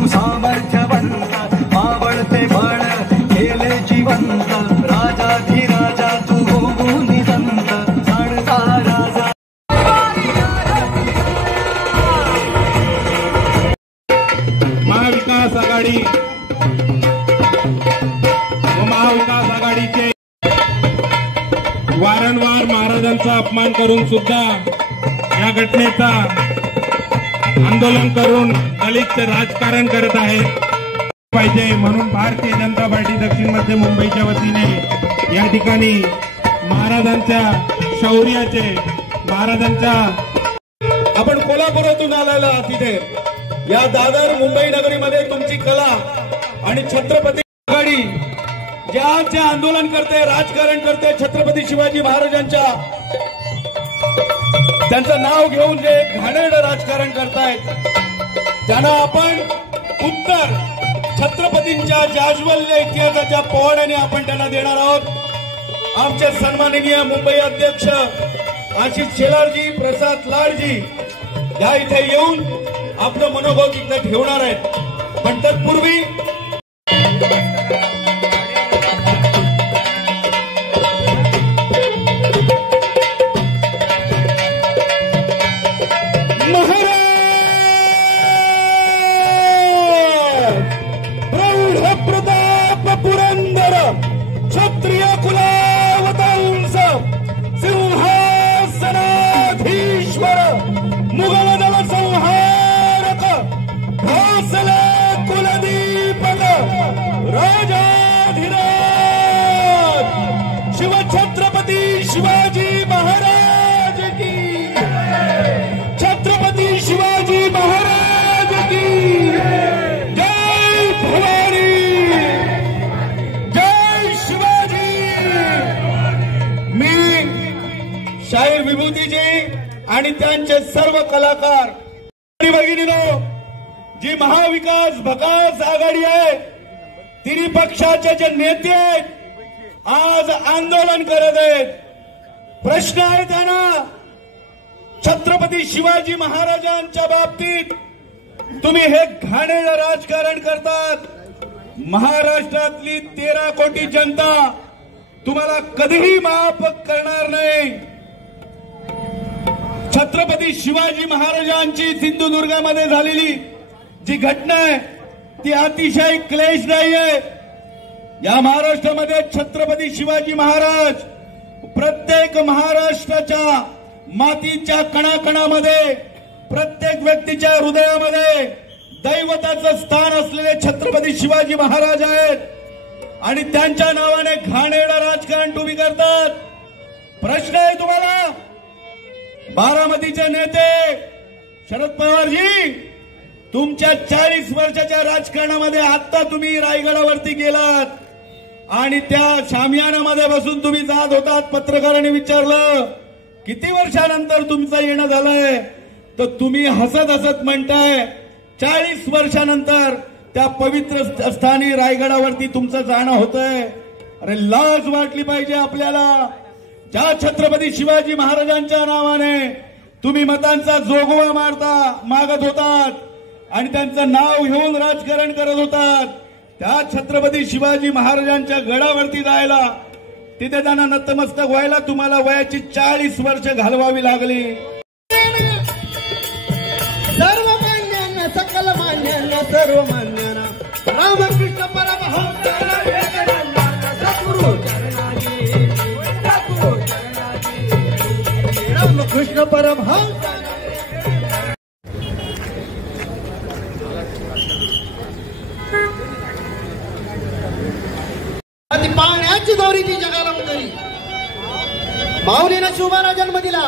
तू सामर्थ्यवंत मावळते बळ केले जिवंत राजाधिराजा तू होऊन निदंत जाणता राजा महाविकास आघाडी व महाविकास आघाडीचे वारंवार महाराजांचा अपमान करून सुद्धा या घटनेचा आंदोलन करून दलित राजकारण करत आहेत पाहिजे म्हणून भारतीय जनता पार्टी दक्षिण मध्य मुंबईच्या वतीने या ठिकाणी महाराजांच्या शौर्याचे महाराजांच्या आपण कोल्हापुरातून आलेला तिथे या दादर मुंबई नगरीमध्ये तुमची कला आणि छत्रपती आघाडी जे आंदोलन करते राजकारण करते छत्रपती शिवाजी महाराजांच्या त्यांचं नाव घेऊन जे घाणेरडं राजकारण करतायत त्यांना आपण उत्तर छत्रपतींच्या जाज्वल्य इतिहासाच्या पोवाड्याने आपण त्यांना देणार आहोत। आमचे सन्माननीय मुंबई अध्यक्ष आशिष शेलारजी प्रसाद लाडजी या इथे येऊन आपलं मनोभाव इथे ठेवणार आहेत पण तत्पूर्वी क्षत्रिय कुलावतंस सिंहासनाधीश्वर मुघल दल संहारक भोसले कुलदीपक राजाधिराज शिवछत्रपती शिवाजी महाराज की छत्रपती शिवाजी महाराज की जय भवानी शाहीर विभूतीजी आणि त्यांचे सर्व कलाकार भगिनीनो जी महाविकास भकास आघाडी आहे तिन्ही पक्षाचे जे नेते आहेत आज आंदोलन करत आहेत। प्रश्न आहे त्यांना छत्रपती शिवाजी महाराजांच्या बाबतीत तुम्ही हे घाणेरडं राजकारण करतात। महाराष्ट्रातली 13 कोटी जनता तुम्हाला कधीही माफ करणार नाही। छत्रपती शिवाजी महाराजांची सिंधुदुर्गामध्ये झालेली जी घटना आहे ती अतिशय क्लेशदायी आहे। या महाराष्ट्रामध्ये छत्रपती शिवाजी महाराज प्रत्येक महाराष्ट्राच्या मातीच्या कणाकणामध्ये प्रत्येक व्यक्तीच्या हृदयामध्ये दैवताचं स्थान असलेले छत्रपती शिवाजी महाराज आहेत आणि त्यांच्या नावाने घाणेरडं राजकारण तुम्ही करतात। प्रश्न आहे तुम्हाला बारामतीचे नेते शरद पवारजी तुमच्या 40 वर्षाच्या राजकारणामध्ये आता तुम्ही रायगडावरती गेलात आणि त्या शामियानामध्ये बसून तुम्ही जात होतात। पत्रकारांनी विचारलं किती वर्षानंतर तुमचं येणं झालंय तर तुम्ही हसत हसत म्हणताय 40 वर्षानंतर त्या पवित्र स्थानी रायगडावरती तुमचं जाणं होतंय। अरे लाज वाटली पाहिजे आपल्याला। ज्या छत्रपती शिवाजी महाराजांच्या नावाने तुम्ही मतांचा जोगवा मागत होतात आणि त्यांचं नाव घेऊन राजकारण करत होतात त्या छत्रपती शिवाजी महाराजांच्या गडावरती जायला तिथे त्यांना नतमस्तक व्हायला तुम्हाला वयाची 40 वर्ष घालवावी लागली। सर्व मान्यांना सकल मान्यांना सर्व मान्यांना रामकृष्ण परमहंस रामकृष्ण परमहंस पाण्याची दोरी ती जगाला उतरली। माऊलीनं शिवबाला जन्म दिला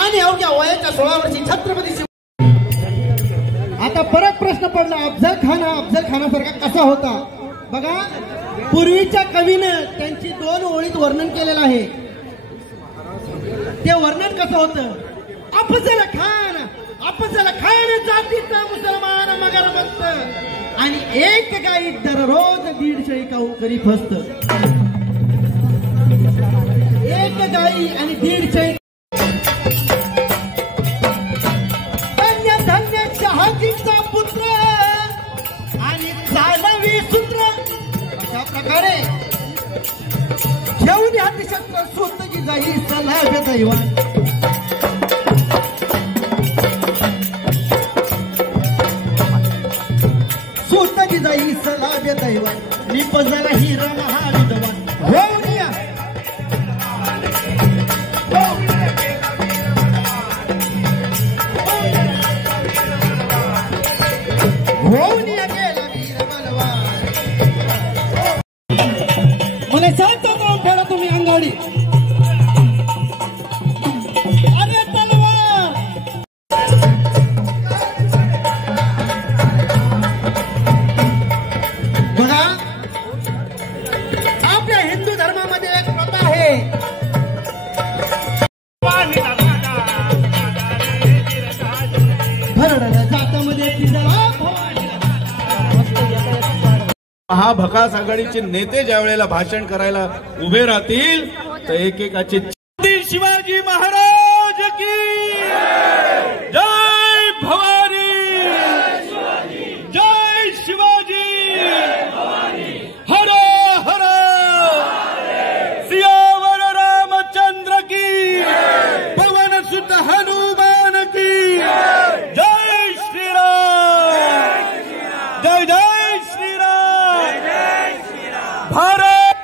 आणि अवघ्या वयाच्या 16 वर्षी छत्रपती आता परत प्रश्न पडला अफजल खानासारखा कसा होता बघा। पूर्वीच्या कवीनं त्यांची 2 ओळीत वर्णन केलेलं आहे। ते वर्णन कसं होतं अफजल खान जातीचा मुसलमान मगर मस्त आणि एक गाई दररोज 150 काऊ करी फस्त। एक गाई आणि 150 धन्य धन्य चहाची प्रकारे घेऊन या शस्त्र स्वतःची जाई सलाह दैवात स्वतःची जाई सलाह दैवात निपजला हिरा महाविद्वान घेऊन या मला शांत करून ठेवा तुम्ही अंगाडी अरे तलवार बघा आपल्या हिंदू धर्मामध्ये एक प्रथा आहे भरडल्या जातामध्ये महाभकास आघाडीचे नेते ज्या वेळेला भाषण करायला उभे राहतील तर एकेकाचे शिवाजी महाराज की जय भवानी जय शिवाजी हर हर सियावर रामचंद्र की पवन सुत हनुमान की जय श्रीराम जय जय श्रीराम भारत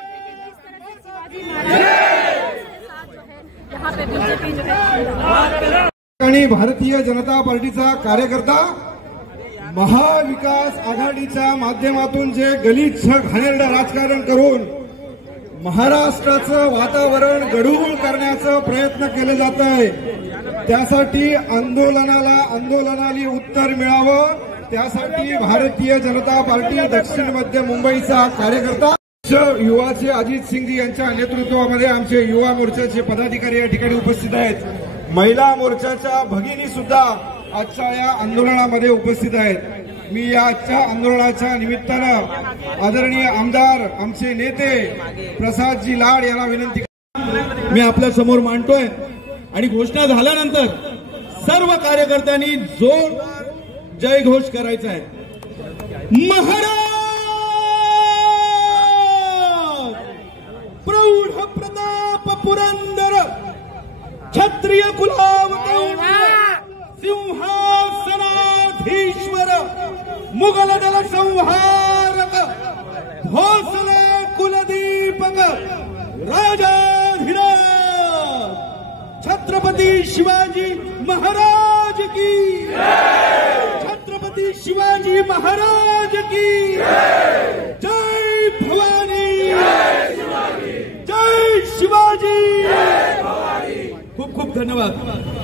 आणि भारतीय जनता पार्टीचा कार्यकर्ता महाविकास आघाडीच्या माध्यमातून जे गलिच्छ घाणेरडं राजकारण करून महाराष्ट्राचं वातावरण गढूळ करण्याचा प्रयत्न केले जात आहे त्यासाठी आंदोलनाला उत्तर मिळावं त्यासाठी भारतीय जनता पार्टी दक्षिण मध्य मुंबईचा कार्यकर्ता युवाचे अजित सिंग यांच्या नेतृत्वामध्ये आमचे युवा मोर्चाचे पदाधिकारी या ठिकाणी उपस्थित आहेत महिला मोर्चाच्या भगिनी सुद्धा आजच्या या आंदोलनामध्ये उपस्थित आहेत मी या आजच्या आंदोलनाच्या निमित्तानं आदरणीय आमदार आमचे नेते प्रसादजी लाड यांना विनंती मी आपल्या समोर मांडतोय आणि घोषणा झाल्यानंतर सर्व कार्यकर्त्यांनी जोर जय घोष करायचा आहे महाराज प्रौढ प्रताप पुरंदर क्षत्रिय कुलावतंस सिंहासनाधीश्वर मुघल दल संहारक भोसले कुलदीपक राजाधिराज छत्रपती शिवाजी महाराज की छत्रपती शिवाजी महाराज की जय भवानी जय शिवाजी खूप खूप धन्यवाद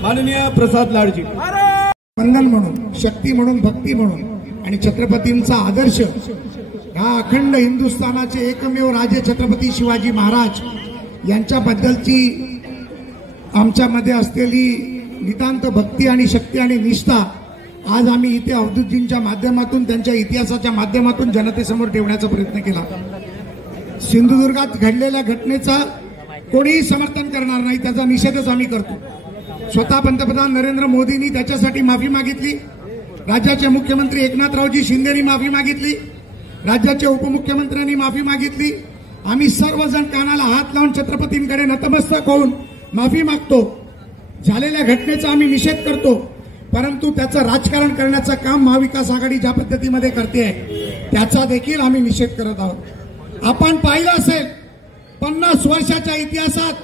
माननीय प्रसाद लाडजी वंदन म्हणून शक्ती म्हणून भक्ती म्हणून आणि छत्रपतींचा आदर्श हा अखंड हिंदुस्थानाचे एकमेव राजे छत्रपती शिवाजी महाराज यांच्याबद्दलची आमच्यामध्ये असलेली नितांत भक्ती आणि शक्ती आणि निष्ठा आज आम्ही इथे अवधूतजींच्या माध्यमातून त्यांच्या इतिहासाच्या माध्यमातून जनतेसमोर ठेवण्याचा प्रयत्न केला सिंधुदुर्गात घडलेल्या घटनेचा कोणीही समर्थन करणार नाही त्याचा निषेधच आम्ही करतो स्वतः पंतप्रधान नरेंद्र मोदींनी त्याच्यासाठी माफी मागितली राज्याचे मुख्यमंत्री एकनाथरावजी शिंदेनी माफी मागितली राज्याचे उपमुख्यमंत्र्यांनी माफी मागितली आम्ही सर्वजण कानाला हात लावून छत्रपतींकडे नतमस्तक होऊन माफी मागतो झालेल्या घटनेचा आम्ही निषेध करतो परंतु त्याचं राजकारण करण्याचं काम महाविकास आघाडी ज्या पद्धतीमध्ये करते त्याचा देखील आम्ही निषेध करत आहोत आपण पाहिलं असेल 50 वर्षाच्या इतिहासात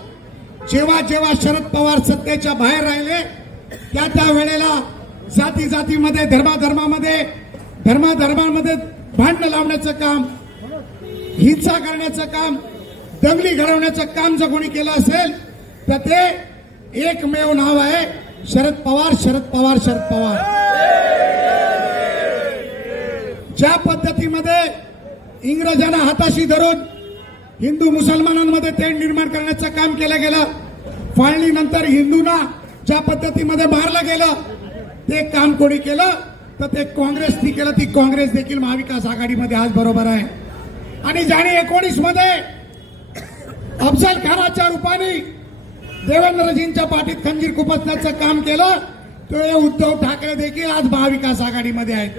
जेव्हा जेव्हा शरद पवार सत्तेच्या बाहेर राहिले त्या वेळेला जाती जातीमध्ये धर्माधर्मामध्ये भांडण लावण्याचं काम हिंसा करण्याचं काम दंगली घडवण्याचं काम जर कोणी केलं असेल तर ते एकमेव नाव आहे शरद पवार शरद पवार शरद पवार ज्या पद्धतीमध्ये इंग्रजांना हाताशी धरून हिंदू मुसलमानांमध्ये तेढ निर्माण करण्याचं काम केलं गेलं फाळणीनंतर हिंदूंना ज्या पद्धतीमध्ये मारलं गेलं ते काम कोणी केलं तर ते काँग्रेसनी केलं ती काँग्रेस देखील महाविकास आघाडीमध्ये आज बरोबर आहे आणि ज्याने 19 मध्ये अफजल खानाच्या रूपाने देवेंद्रजींच्या पाठीत खंजीर खुपसण्याचं काम केलं ते उद्धव ठाकरे देखील आज महाविकास आघाडीमध्ये आहेत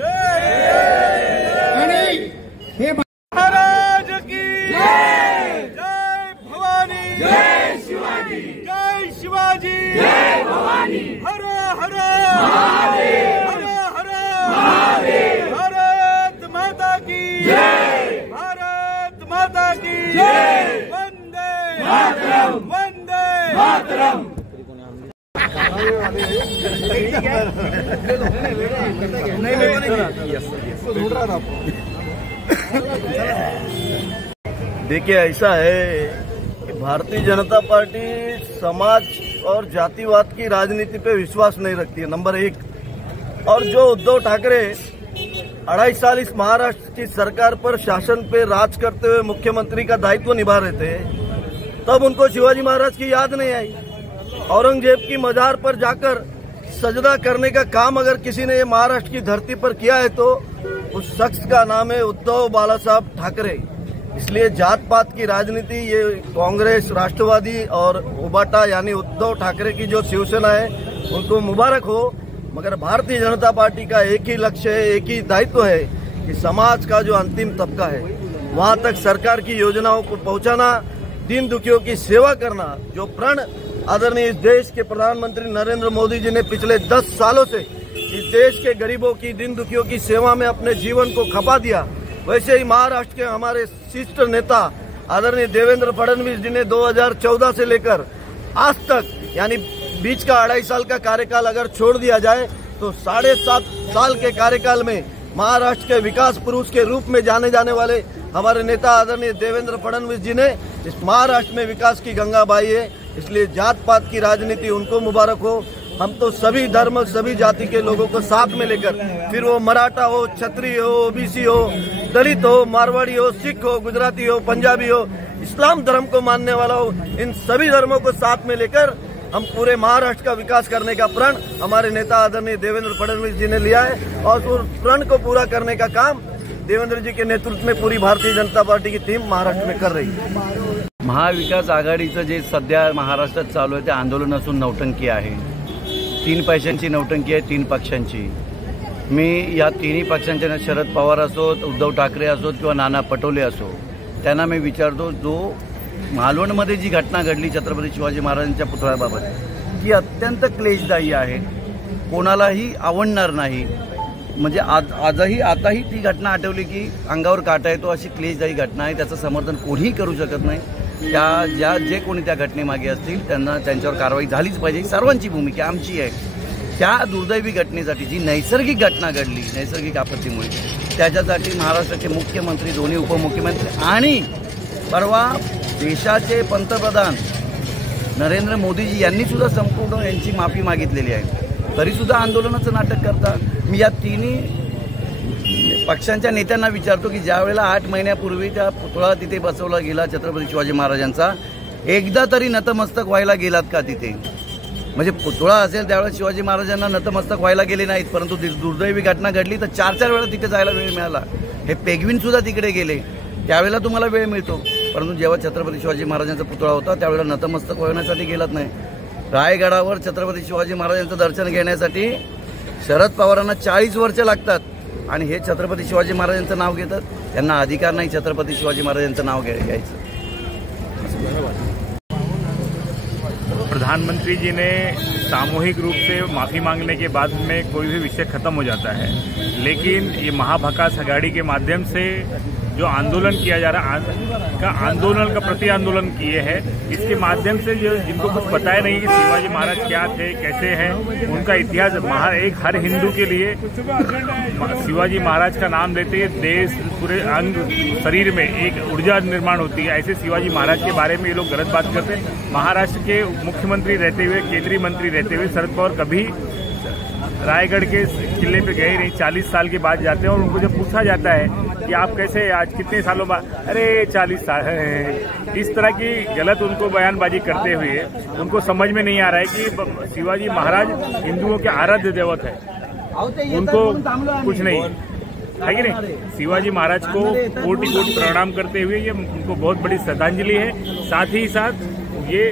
आणि हे महाराज की जय शिवाजी, जय शिवाजी, जय भवानी, हर हर महादेव, हर हर महादेव, भारत माता की जय, भारत माता की जय, वंदे मातरम, वंदे मातरम। देखिए, ऐसा है कि भारतीय जनता पार्टी समाज और जातिवाद की राजनीति पे विश्वास नहीं रखती है, नंबर एक। और जो उद्धव ठाकरे 2.5 साल इस महाराष्ट्र की सरकार पर शासन पे राज करते हुए मुख्यमंत्री का दायित्व निभा रहे थे, तब उनको शिवाजी महाराज की याद नहीं आई। औरंगजेब की मजार पर जाकर सजदा करने का काम अगर किसी ने महाराष्ट्र की धरती पर किया है तो उस शख्स का नाम है उद्धव बाला साहब ठाकरे। इसलिए जात पात की राजनीति ये कांग्रेस, राष्ट्रवादी और उबाटा यानी उद्धव ठाकरे की जो शिवसेना है उनको मुबारक हो, मगर भारतीय जनता पार्टी का एक ही लक्ष्य है, एक ही दायित्व है कि समाज का जो अंतिम तबका है वहां तक सरकार की योजनाओं को पहुंचाना, दीन दुखियों की सेवा करना। जो प्रण आदरणीय इस देश के प्रधानमंत्री नरेंद्र मोदी जी ने पिछले 10 सालों से इस देश के गरीबों की, दीन दुखियों की सेवा में अपने जीवन को खपा दिया, वैसे ही महाराष्ट्र के हमारे शीर्ष नेता आदरणीय देवेंद्र फडणवीस जी ने 2014 से लेकर आज तक यानी बीच का 2.5 साल का कार्यकाल अगर छोड़ दिया जाए तो 7.5 साल के कार्यकाल में महाराष्ट्र के विकास पुरुष के रूप में जाने जाने वाले हमारे नेता आदरणीय देवेंद्र फडणवीस जी ने इस महाराष्ट्र में विकास की गंगा बहाई है। इसलिए जात पात की राजनीति उनको मुबारक हो। हम तो सभी धर्म, सभी जाति के लोगों को साथ में लेकर, फिर वो मराठा हो, क्षत्रिय हो, ओबीसी हो, दलित हो, मारवाड़ी हो, सिख हो, गुजराती हो, पंजाबी हो, इस्लाम धर्म को मानने वाला हो, इन सभी धर्मों को साथ में लेकर हम पूरे महाराष्ट्र का विकास करने का प्रण हमारे नेता आदरणीय देवेंद्र फडणवीस जी ने लिया है और उस प्रण को पूरा करने का काम देवेंद्र जी के नेतृत्व में पूरी भारतीय जनता पार्टी की टीम महाराष्ट्र में कर रही है। महाविकास आघाडीचं जे सध्या महाराष्ट्रात चालू आहे ते आंदोलन असून नौटंकी आहे। 3 पैशांची नौटंकी आहे, 3 पक्षांची। मी या तिन्ही पक्षांच्या, शरद पवार असोत, उद्धव ठाकरे असोत किंवा नाना पटोले असो, त्यांना मी विचारतो, जो मालवणमध्ये जी घटना घडली छत्रपती शिवाजी महाराजांच्या पुतळ्याबाबत, ती अत्यंत क्लेशदायी आहे, कोणालाही आवडणार नाही। म्हणजे आजही आताही ती घटना आठवली की अंगावर काटा येतो, अशी क्लेशदायी घटना आहे। त्याचं समर्थन कोणीही करू शकत नाही। जे कोणी त्या घटनेमागे असतील त्यांना त्यांच्यावर कारवाई झालीच पाहिजे, सर्वांची भूमिका आमची आहे। त्या दुर्दैवी घटनेसाठी जी नैसर्गिक घटना घडली, नैसर्गिक आपत्तीमुळे, त्याच्यासाठी महाराष्ट्राचे मुख्यमंत्री, दोन्ही उपमुख्यमंत्री आणि परवा देशाचे पंतप्रधान नरेंद्र मोदीजी यांनी सुद्धा संपूर्ण यांची माफी मागितलेली आहे, तरी सुद्धा आंदोलनाचं नाटक करता। मी या तिन्ही पक्षांच्या नेत्यांना विचारतो की ज्या वेळेला 8 महिन्यापूर्वी त्या पुतळा तिथे बसवला गेला छत्रपती शिवाजी महाराजांचा, एकदा तरी नतमस्तक व्हायला गेलात का तिथे? म्हणजे पुतळा असेल त्यावेळेस शिवाजी महाराजांना नतमस्तक व्हायला गेले नाहीत, परंतु दुर्दैवी घटना घडली तर 4-4 वेळा तिथे जायला वेळ मिळाला। हे पेगविन सुद्धा तिकडे गेले, त्यावेळेला तुम्हाला वेळ मिळतो, परंतु जेव्हा छत्रपती शिवाजी महाराजांचा पुतळा होता त्यावेळेला नतमस्तक होण्यासाठी गेलात नाही। रायगडावर छत्रपती शिवाजी महाराजांचं दर्शन घेण्यासाठी शरद पवारांना 40 वर्ष लागतात आणि हे छत्रपती शिवाजी महाराजांचं नाव घेतात। त्यांना अधिकार नाही छत्रपती शिवाजी महाराजांचं नाव घ्यायचं। प्रधानमंत्री जी ने सामूहिक रूप से माफ़ी मांगने के बाद में कोई भी विषय खत्म हो जाता है, लेकिन ये महाविकास आघाड़ी के माध्यम से जो आंदोलन किया जा रहा है, आंदोलन का प्रति आंदोलन किए हैं, इसके माध्यम से जो जिनको कुछ पता ही नहीं कि शिवाजी महाराज क्या थे, कैसे हैं, उनका इतिहास एक हर हिंदू के लिए शिवाजी महाराज का नाम लेते ही देश, पूरे अंग शरीर में एक ऊर्जा निर्माण होती है। ऐसे शिवाजी महाराज के बारे में ये लोग गलत बात करते हैं। महाराष्ट्र के मुख्यमंत्री रहते हुए, केंद्रीय मंत्री रहते हुए शरद पवार कभी रायगढ़ के किले पे गए नहीं। 40 साल के बाद जाते हैं और उनको जब पूछा जाता है कि आप कैसे आज कितने सालों बाद, अरे 40 साल है, इस तरह की गलत उनको बयानबाजी करते हुए उनको समझ में नहीं आ रहा है कि शिवाजी महाराज हिंदुओं के आराध्य देवत है, उनको कुछ नहीं है कि नहीं। शिवाजी महाराज को कोटि कोटि प्रणाम करते हुए ये उनको बहुत बड़ी श्रद्धांजलि है। साथ ही साथ ये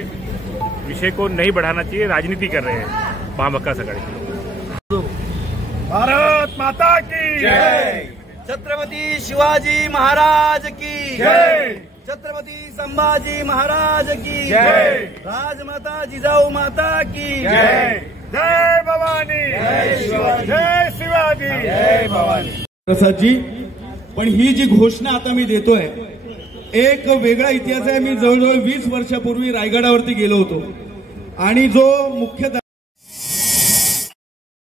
विषय को नहीं बढ़ाना चाहिए, राजनीति कर रहे हैं महाविकास आघाड़ी के लोग। भारत माता की छत्रपती शिवाजी महाराज की जय। छत्रपती संभाजी महाराज की जय. राजमाता जिजाऊ माता की जय. जय भवानी. जय शिवाजी. जय शिवाजी. जय भवानी. प्रसादजी, पण ही जी घोषणा आता मी देतोय, एक वेगळा इतिहास आहे. मी जवळजवळ 20 वर्षापूर्वी रायगडावरती गेलो होतो आणि जो मुख्य